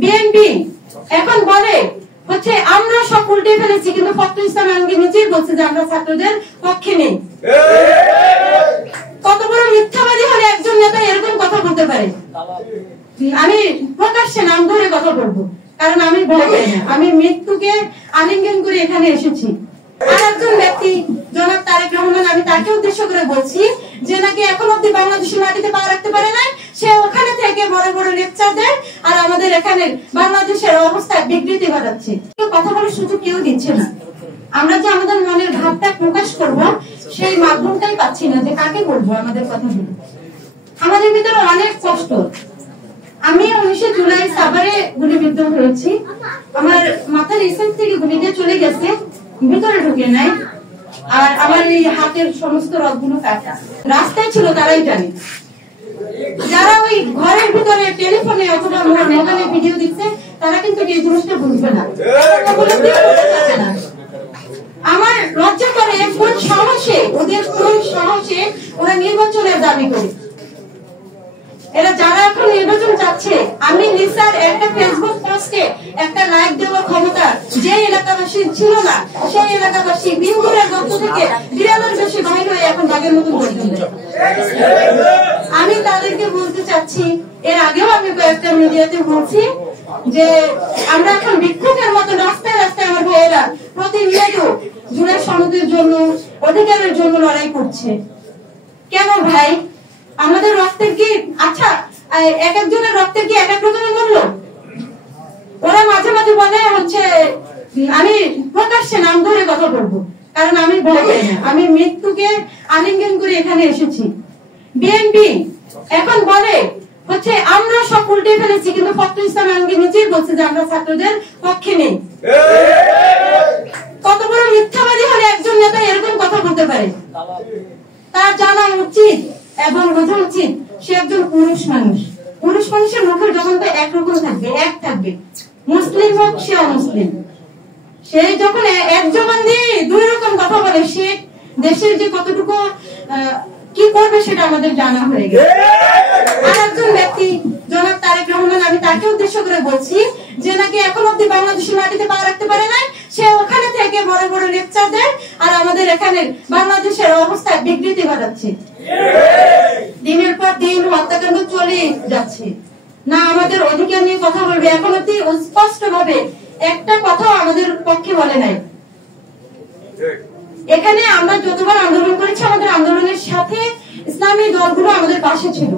BNP এখন বলে হচ্ছে আমরা সব উল্টে ফেলেছি, কিন্তু ফখরুল ইসলাম আলমগীর নিজেই বলছে যে আমরা ছাত্রদের পক্ষে নেই। কত বড় মিথ্যাবাদী হলে একজন নেতা এরকম কথা বলতে পারে? আমি প্রকাশ্যে নাম ধরে কথা বলবো, কারণ আমি ভয় পাই না। আমি মৃত্যুকে আলিঙ্গন করে এখানে এসেছি। আর একজন ব্যক্তি জনাব তারেক রহমান, আমি তাকে উদ্দেশ্য করে বলছি যে নাকি এখন অব্দি বাংলাদেশের মাটিতে পা রাখতে পারে না, সে ওখানে থেকে বড় বড় লেকচার দেয় আর আমাদের এখানে বাংলাদেশের অবস্থায় বিকৃতি ঘটাচ্ছে। কথা বলার সুযোগ কেউ দিচ্ছে না। আমরা যে আমাদের মনের ভাবটা প্রকাশ করব সেই মাধ্যমটাই পাচ্ছি না, যে কাকে বলবো আমাদের কথাগুলো। আমাদের ভিতরে অনেক কষ্ট। আমি 19 জুলাই সাভারে গুলিবিদ্ধ হয়েছি। আমার মাথার এসেন্স থেকে গুলিতে চলে গেছে, ভিতরে ঢুকে নাই। আর আমার এই হাতের সমস্ত রগগুলো কাটা। রাস্তায় ছিল তারাই জানে। যারা ওই ঘরের ভিতরে টেলিফোনে অথবা মোবাইলে ভিডিও দিচ্ছে তারা কিন্তু এই জিনিসটা বুঝবে না। আমার লজ্জা করে কোন সাহসে, ওদের কোন সাহসে ওরা নির্বাচনের দাবি করে। এরা যারা এখন নির্বাচন চাচ্ছে, আমি নিসার একটা ফেসবুক পোস্টে একটা লাইক দেওয়ার ক্ষমতা যে এলাকাবাসী ছিল না, সেই এলাকাবাসী বিন্দুরের গর্ত থেকে বিড়ালের বেশি বাইর হয়ে এখন বাঘের মতন বলতে। আমি তাদেরকে বলতে চাচ্ছি, এর আগেও আমি কয়েকটা মিডিয়াতে বলছি যে আমরা এখন ভিক্ষুকের মতো রাস্তায় রাস্তায় আমার ভাইয়েরা প্রতিনিয়ত জুলাই সনদের জন্য, অধিকারের জন্য লড়াই করছে। কেন ভাই? আমাদের রক্তের কি, আচ্ছা এক একজনের রক্তের কি এক এক রকমের মূল্য? ওরা মাঝে মাঝে বলে হচ্ছে, আমি প্রকাশ্যে নাম ধরে কথা বলবো, কারণ আমি ভয় পাই না। আমি মৃত্যুকে আলিঙ্গন করে এখানে এসেছি। বিএনপি এখন বলে হচ্ছে আমরা সব উল্টে ফেলেছি, কিন্তু ফখরুল ইসলাম আলমগীর নিজেই বলছে যে আমরা ছাত্রদের পক্ষে নেই। কত বড় মিথ্যাবাদী হলে একজন নেতা এরকম কথা বলতে পারে? তার জানা উচিত এবং বোঝা উচিত সে একজন পুরুষ মানুষ। পুরুষ মানুষের মুখের জবানটা একরকম থাকবে, এক থাকবে। মুসলিম হোক সে অমুসলিম, সে যখন এক জবান দিয়ে দুই রকম কথা বলে, সে দেশের যে কতটুকু কি করবে সেটা আমাদের জানা হয়ে গেছে। আর একজন ব্যক্তি জনাব তারেক রহমান, আমি তাকে উদ্দেশ্য করে বলছি যে নাকি এখন অব্দি বাংলাদেশের মাটিতে পা রাখতে পারে না, সে ওখানে থেকে বড় বড় লেকচার দেয় আর আমাদের এখানে বাংলাদেশের অবস্থায় বিকৃতি ঘটাচ্ছে। দিনের পর দিন হত্যাকাণ্ড চলে যাচ্ছে না, আমাদের অধিকার নিয়ে কথা বলবে। এখন অব্দি স্পষ্ট ভাবে একটা কথাও আমাদের পক্ষে বলে নাই। এখানে আমরা যতবার আন্দোলন করেছি, আমাদের আন্দোলনের সাথে ইসলামী দলগুলো আমাদের পাশে ছিল।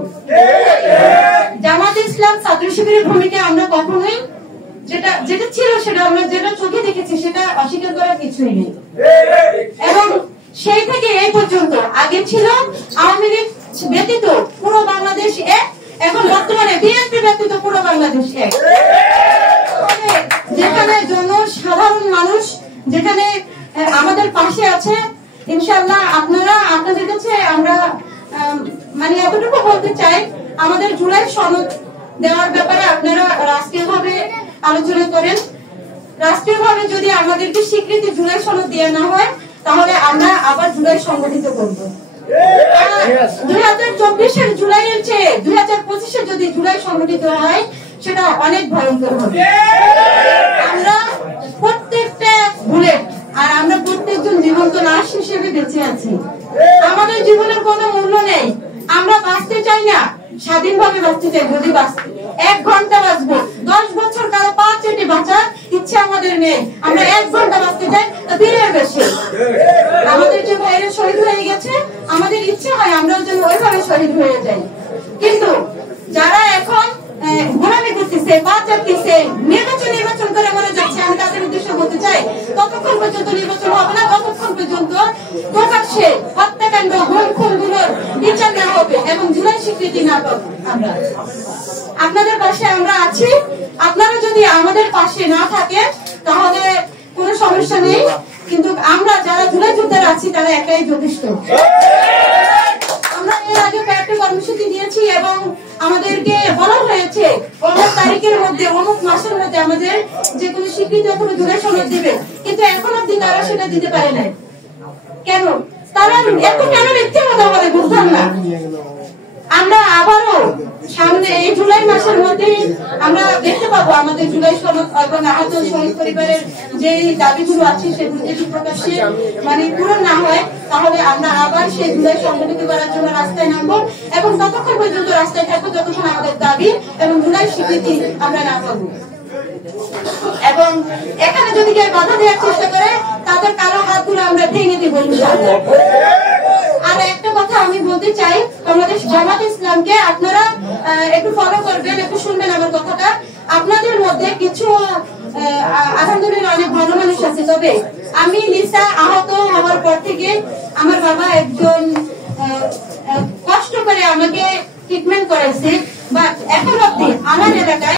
জামাতে ইসলাম, ছাত্র শিবিরের ভূমিকা আমরা কখনোই, যেটা ছিল সেটা আমরা যেটা চোখে দেখেছি সেটা অস্বীকার করার কিছুই নেই। এবং সেই থেকে এই পর্যন্ত, আগে ছিল আওয়ামী লীগ ব্যতীত পুরো বাংলাদেশ এক, এখন বর্তমানে বিএনপি ব্যতীত পুরো বাংলাদেশ এক। যেখানে জনসাধারণ মানুষ যেখানে আমাদের পাশে আছে, ইনশাআল্লাহ আপনারা, আপনাদের কাছে আমরা মানে এতটুকু বলতে চাই, আমাদের জুলাই সনদ দেওয়ার ব্যাপারে আপনারা রাষ্ট্রীয়ভাবে আলোচনা করেন। রাষ্ট্রীয়ভাবে যদি আমাদেরকে স্বীকৃতি জুলাই সনদ দেওয়া না হয়, তাহলে আমরা আবার জুলাই সংগঠিত করব। 2024-এর জুলাইয়ের চেয়ে 2025-এ যদি জুলাই সংগঠিত হয়, সেটা অনেক ভয়ঙ্কর হবে। আমরা প্রত্যেকটা বুলেট আর আমরা প্রত্যেকজন জীবন্ত লাশ হিসেবে বেঁচে আছি। আমাদের জীবনের কোনো মূল্য নেই। আমরা বাঁচতে চাই না, স্বাধীনভাবে বাঁচতে চাই। যদি বাঁচতে 1 ঘন্টা বাঁচবো, 10 বছর কারো 5 চেটে বাঁচার ইচ্ছা আমাদের নেই। আমরা 1 ঘন্টা বাঁচতে চাই, তা দিনের বেশি। আমাদের যে ভাইরা শহীদ হয়ে গেছে, আমাদের ইচ্ছা হয় আমরাও যেন ওইভাবে শহীদ হয়ে যাই। কিন্তু যারা এখন গোলামি করতেছে, পা চাটতেছে, নির্বাচন করে মরে যাচ্ছে, আমি তাদের উদ্দেশ্যে বলতে চাই, ততক্ষণ পর্যন্ত নির্বাচন হবে না, ততক্ষণ পর্যন্ত প্রকাশ্যে হত্যাকাণ্ড, খুনগুলোর বিচার না হবে এবং জুলাই স্বীকৃতি না পাবো। আমরা আপনাদের পাশে আমরা আছি। আপনারা যদি আমাদের পাশে না থাকেন তাহলে কোনো সমস্যা নেই, কিন্তু আমরা যারা জুলাই যোদ্ধারা আছি তারা একাই যথেষ্ট। আমরা এর আগে কয়েকটা কর্মসূচি দিয়েছি এবং আমাদেরকে বলা হয়েছে অমুক তারিখের মধ্যে, অমুক মাসের মধ্যে আমাদের যে কোনো স্বীকৃতি অথবা জুলাই সনদ দিবে, কিন্তু এখন অব্দি তারা সেটা দিতে পারে না। কেন? তারা এত কেন মিথ্যে কথা বলে বুঝলাম না। আমরা আবারও সামনে এই জুলাই মাসের মধ্যে আমরা দেখতে পাবো আমাদের জুলাই সনদ এবং আহত শহীদ পরিবারের যে দাবিগুলো আছে সেগুলো যদি প্রকাশ্যে পূরণ না হয়, তাহলে আমরা আবার সেই জুলাই সংগঠিত করার জন্য রাস্তায় নামবো এবং ততক্ষণ পর্যন্ত রাস্তায় থাকবো যতক্ষণ আমাদের দাবি এবং জুলাই স্বীকৃতি আমরা না পাবো। এবং এখানে যদি কেউ বাধা দেওয়ার চেষ্টা করে তাদের কালো হাতগুলো আমরা ভেঙে দিব ইনশাআল্লাহ। আর একটা কথা আমি বলতে চাই, আমাদের জামাত ইসলামকে আপনারা একটু ফলো করবেন, একটু শুনবেন আমার কথাটা। আপনাদের মধ্যে কিছু আলহামদুলিল্লাহ অনেক ভালো মানুষ আছে, তবে আমি লিসা আহত হওয়ার পর থেকে আমার বাবা একজন কষ্ট করে আমাকে ট্রিটমেন্ট করেছে, বাট এখন অব্দি আমার এলাকায়